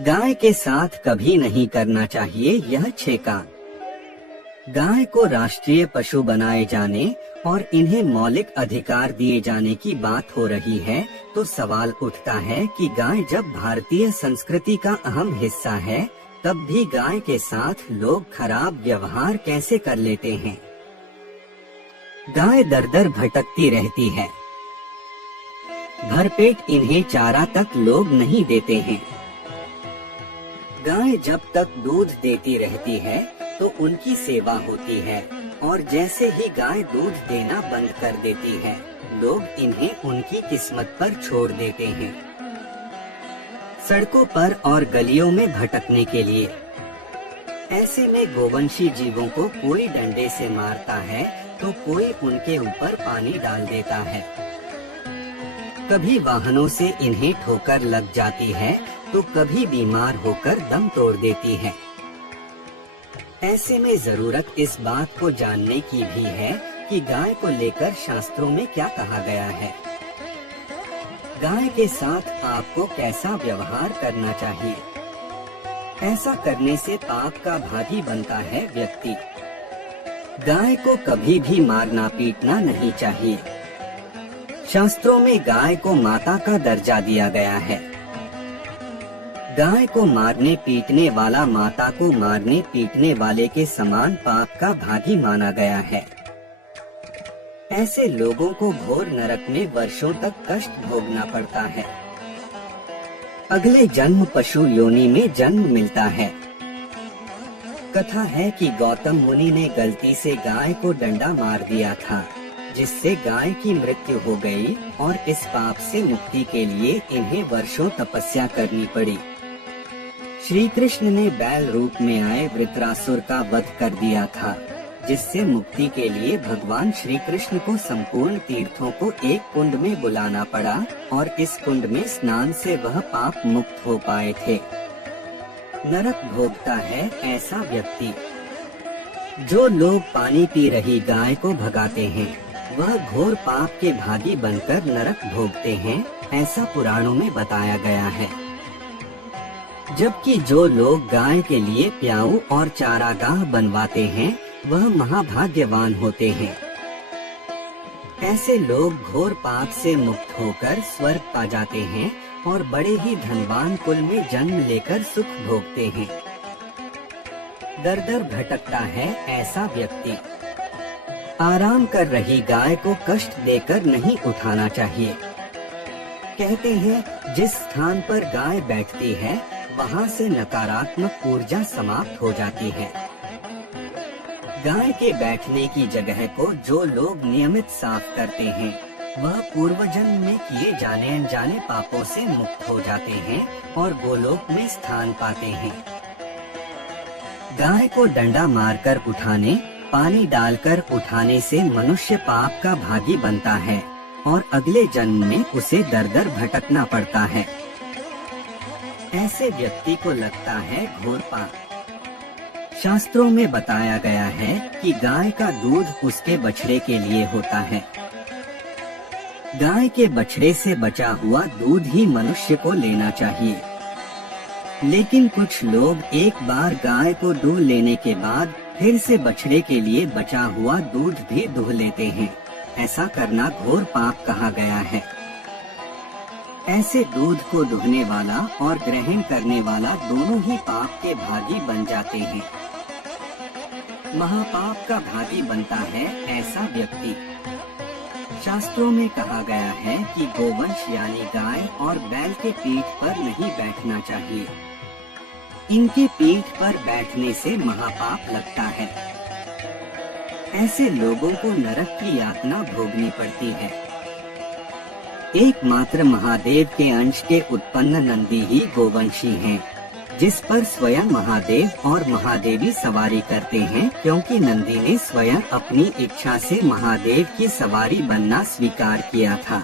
गाय के साथ कभी नहीं करना चाहिए यह 6 काम। गाय को राष्ट्रीय पशु बनाए जाने और इन्हें मौलिक अधिकार दिए जाने की बात हो रही है तो सवाल उठता है कि गाय जब भारतीय संस्कृति का अहम हिस्सा है तब भी गाय के साथ लोग खराब व्यवहार कैसे कर लेते हैं। गाय दर दर भटकती रहती है। भरपेट इन्हें चारा तक लोग नहीं देते हैं। गाय जब तक दूध देती रहती है तो उनकी सेवा होती है और जैसे ही गाय दूध देना बंद कर देती है लोग इन्हें उनकी किस्मत पर छोड़ देते हैं, सड़कों पर और गलियों में भटकने के लिए। ऐसे में गोवंशी जीवों को कोई डंडे से मारता है तो कोई उनके ऊपर पानी डाल देता है। कभी वाहनों से इन्हें ठोकर लग जाती है तो कभी बीमार होकर दम तोड़ देती है। ऐसे में जरूरत इस बात को जानने की भी है कि गाय को लेकर शास्त्रों में क्या कहा गया है। गाय के साथ आपको कैसा व्यवहार करना चाहिए। ऐसा करने से पाप का भागी बनता है व्यक्ति। गाय को कभी भी मारना पीटना नहीं चाहिए। शास्त्रों में गाय को माता का दर्जा दिया गया है। गाय को मारने पीटने वाला माता को मारने पीटने वाले के समान पाप का भागी माना गया है। ऐसे लोगों को घोर नरक में वर्षों तक कष्ट भोगना पड़ता है। अगले जन्म पशु योनि में जन्म मिलता है। कथा है कि गौतम मुनि ने गलती से गाय को डंडा मार दिया था जिससे गाय की मृत्यु हो गई और इस पाप से मुक्ति के लिए इन्हें वर्षों तपस्या करनी पड़ी। श्री कृष्ण ने बैल रूप में आए वृत्रासुर का वध कर दिया था जिससे मुक्ति के लिए भगवान श्री कृष्ण को संपूर्ण तीर्थों को एक कुंड में बुलाना पड़ा और इस कुंड में स्नान से वह पाप मुक्त हो पाए थे। नरक भोगता है ऐसा व्यक्ति। जो लोग पानी पी रही गाय को भगाते हैं वह घोर पाप के भागी बनकर नरक भोगते हैं, ऐसा पुराणों में बताया गया है। जबकि जो लोग गाय के लिए प्याऊ और चारागाह बनवाते हैं वह महाभाग्यवान होते हैं। ऐसे लोग घोर पाप से मुक्त होकर स्वर्ग पा जाते हैं और बड़े ही धनवान कुल में जन्म लेकर सुख भोगते हैं। दर दर भटकता है ऐसा व्यक्ति। आराम कर रही गाय को कष्ट देकर नहीं उठाना चाहिए। कहते हैं जिस स्थान पर गाय बैठती है वहाँ से नकारात्मक ऊर्जा समाप्त हो जाती है। गाय के बैठने की जगह को जो लोग नियमित साफ करते हैं वह पूर्व जन्म में किए जाने अनजाने पापों से मुक्त हो जाते हैं और गोलोक में स्थान पाते हैं। गाय को डंडा मारकर उठाने, पानी डालकर उठाने से मनुष्य पाप का भागी बनता है और अगले जन्म में उसे दर दर भटकना पड़ता है। ऐसे व्यक्ति को लगता है घोर पाप। शास्त्रों में बताया गया है कि गाय का दूध उसके बछड़े के लिए होता है। गाय के बछड़े से बचा हुआ दूध ही मनुष्य को लेना चाहिए। लेकिन कुछ लोग एक बार गाय को दूध लेने के बाद फिर से बछड़े के लिए बचा हुआ दूध भी दूह लेते हैं। ऐसा करना घोर पाप कहा गया है। ऐसे दूध को दुहने वाला और ग्रहण करने वाला दोनों ही पाप के भागी बन जाते हैं। महापाप का भागी बनता है ऐसा व्यक्ति। शास्त्रों में कहा गया है कि गोवंश यानी गाय और बैल के पीठ पर नहीं बैठना चाहिए। इनकी पीठ पर बैठने से महापाप लगता है। ऐसे लोगों को नरक की यातना भोगनी पड़ती है। एकमात्र महादेव के अंश के उत्पन्न नंदी ही गोवंशी हैं, जिस पर स्वयं महादेव और महादेवी सवारी करते हैं, क्योंकि नंदी ने स्वयं अपनी इच्छा से महादेव की सवारी बनना स्वीकार किया था।